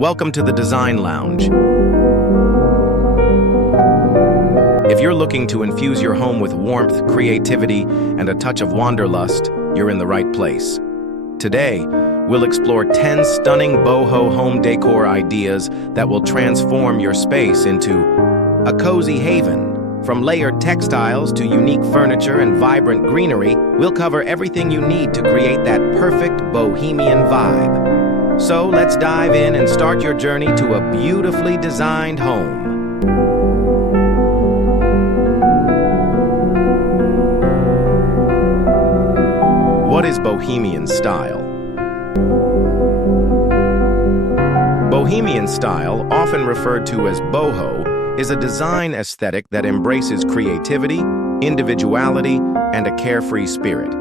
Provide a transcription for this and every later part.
Welcome to the Design Lounge. If you're looking to infuse your home with warmth, creativity, and a touch of wanderlust, you're in the right place. Today, we'll explore 10 stunning boho home decor ideas that will transform your space into a cozy haven. From layered textiles to unique furniture and vibrant greenery, we'll cover everything you need to create that perfect Bohemian vibe. So let's dive in and start your journey to a beautifully designed home. What is Bohemian style? Bohemian style, often referred to as boho, is a design aesthetic that embraces creativity, individuality, and a carefree spirit.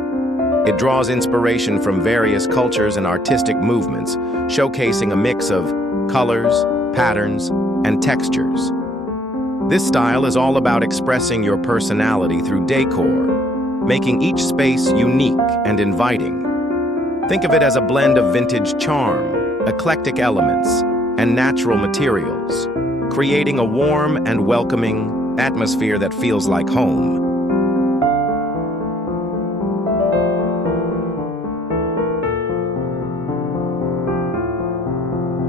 It draws inspiration from various cultures and artistic movements, showcasing a mix of colors, patterns, and textures. This style is all about expressing your personality through decor, making each space unique and inviting. Think of it as a blend of vintage charm, eclectic elements, and natural materials, creating a warm and welcoming atmosphere that feels like home.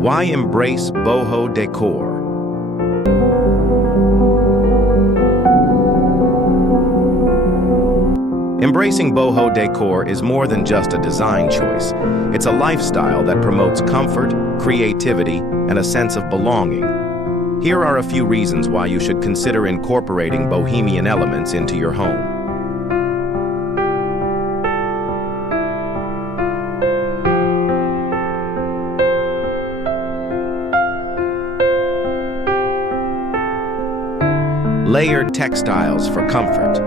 Why embrace boho decor? Embracing boho decor is more than just a design choice. It's a lifestyle that promotes comfort, creativity, and a sense of belonging. Here are a few reasons why you should consider incorporating bohemian elements into your home. Layered textiles for comfort.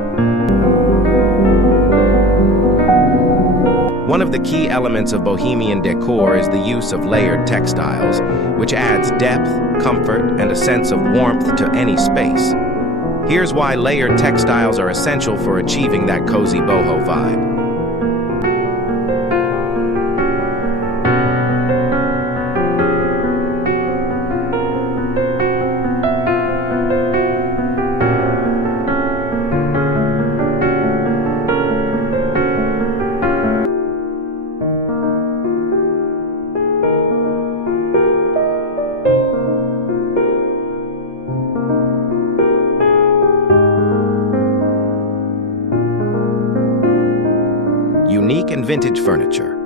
One of the key elements of Bohemian decor is the use of layered textiles, which adds depth, comfort, and a sense of warmth to any space. Here's why layered textiles are essential for achieving that cozy boho vibe. Unique and vintage furniture.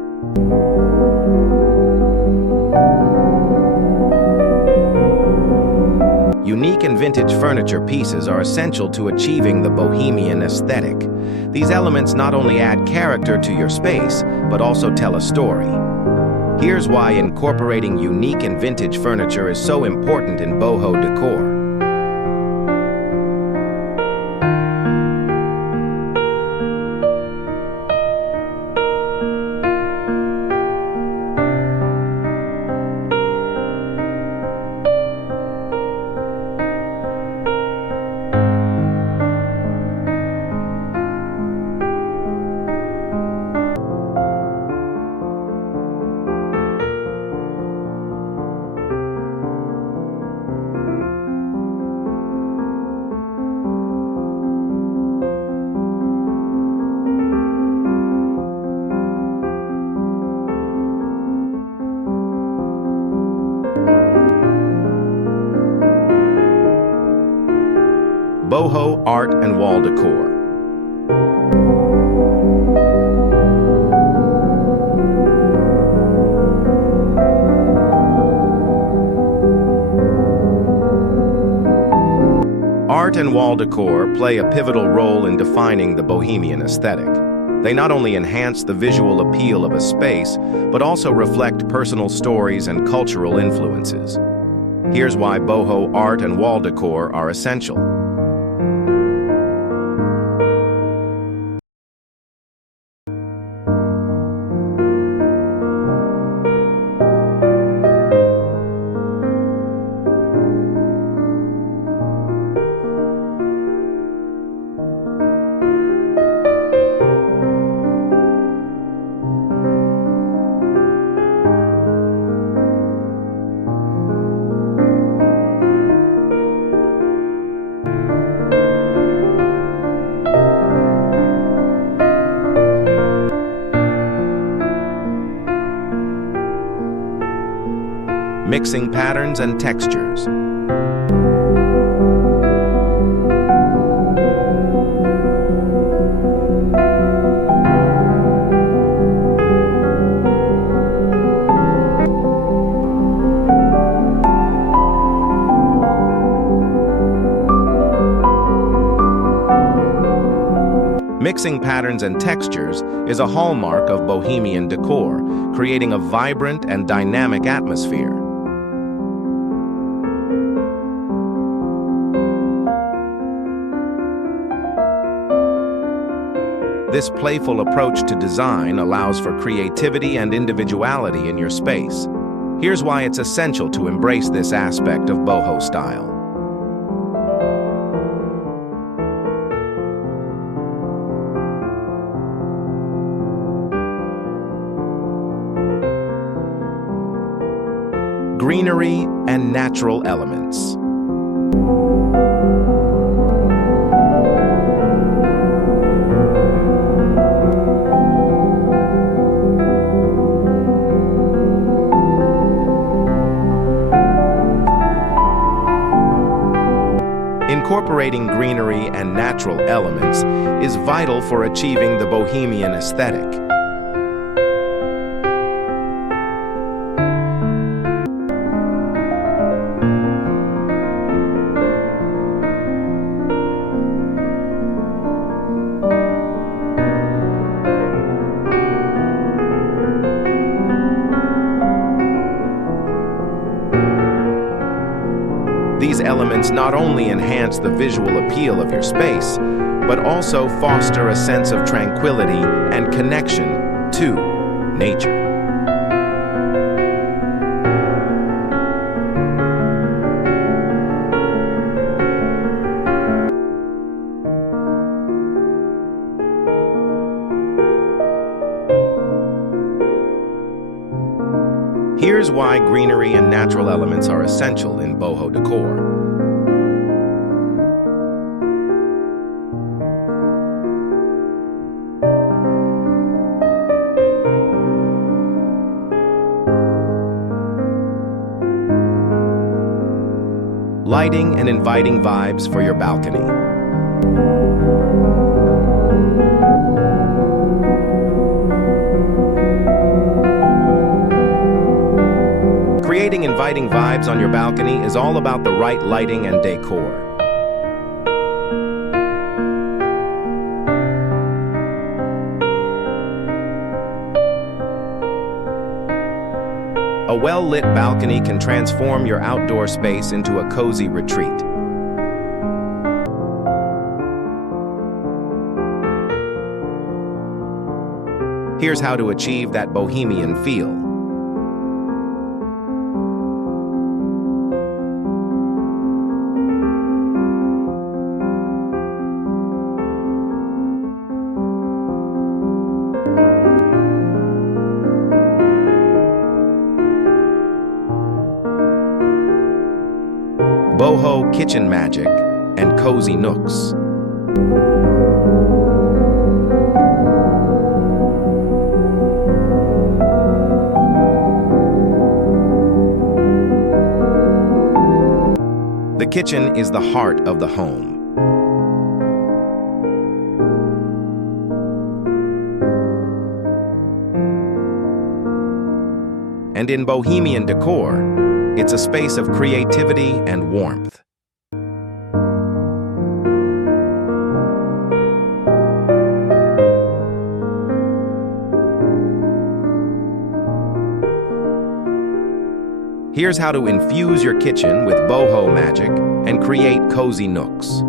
Unique and vintage furniture pieces are essential to achieving the bohemian aesthetic. These elements not only add character to your space, but also tell a story. Here's why incorporating unique and vintage furniture is so important in boho decor. Boho art and wall decor. Art and wall decor play a pivotal role in defining the bohemian aesthetic. They not only enhance the visual appeal of a space, but also reflect personal stories and cultural influences. Here's why boho art and wall decor are essential. Mixing patterns and textures. Mixing patterns and textures is a hallmark of Bohemian decor, creating a vibrant and dynamic atmosphere. This playful approach to design allows for creativity and individuality in your space. Here's why it's essential to embrace this aspect of boho style. Greenery and natural elements. Incorporating greenery and natural elements is vital for achieving the Bohemian aesthetic. These elements not only enhance the visual appeal of your space, but also foster a sense of tranquility and connection to nature. Here's why greenery and natural elements are essential in boho decor. Lighting and inviting vibes for your balcony. Creating inviting vibes on your balcony is all about the right lighting and decor. A well-lit balcony can transform your outdoor space into a cozy retreat. Here's how to achieve that bohemian feel. Boho kitchen magic and cozy nooks. The kitchen is the heart of the home. And in Bohemian decor, it's a space of creativity and warmth. Here's how to infuse your kitchen with boho magic and create cozy nooks.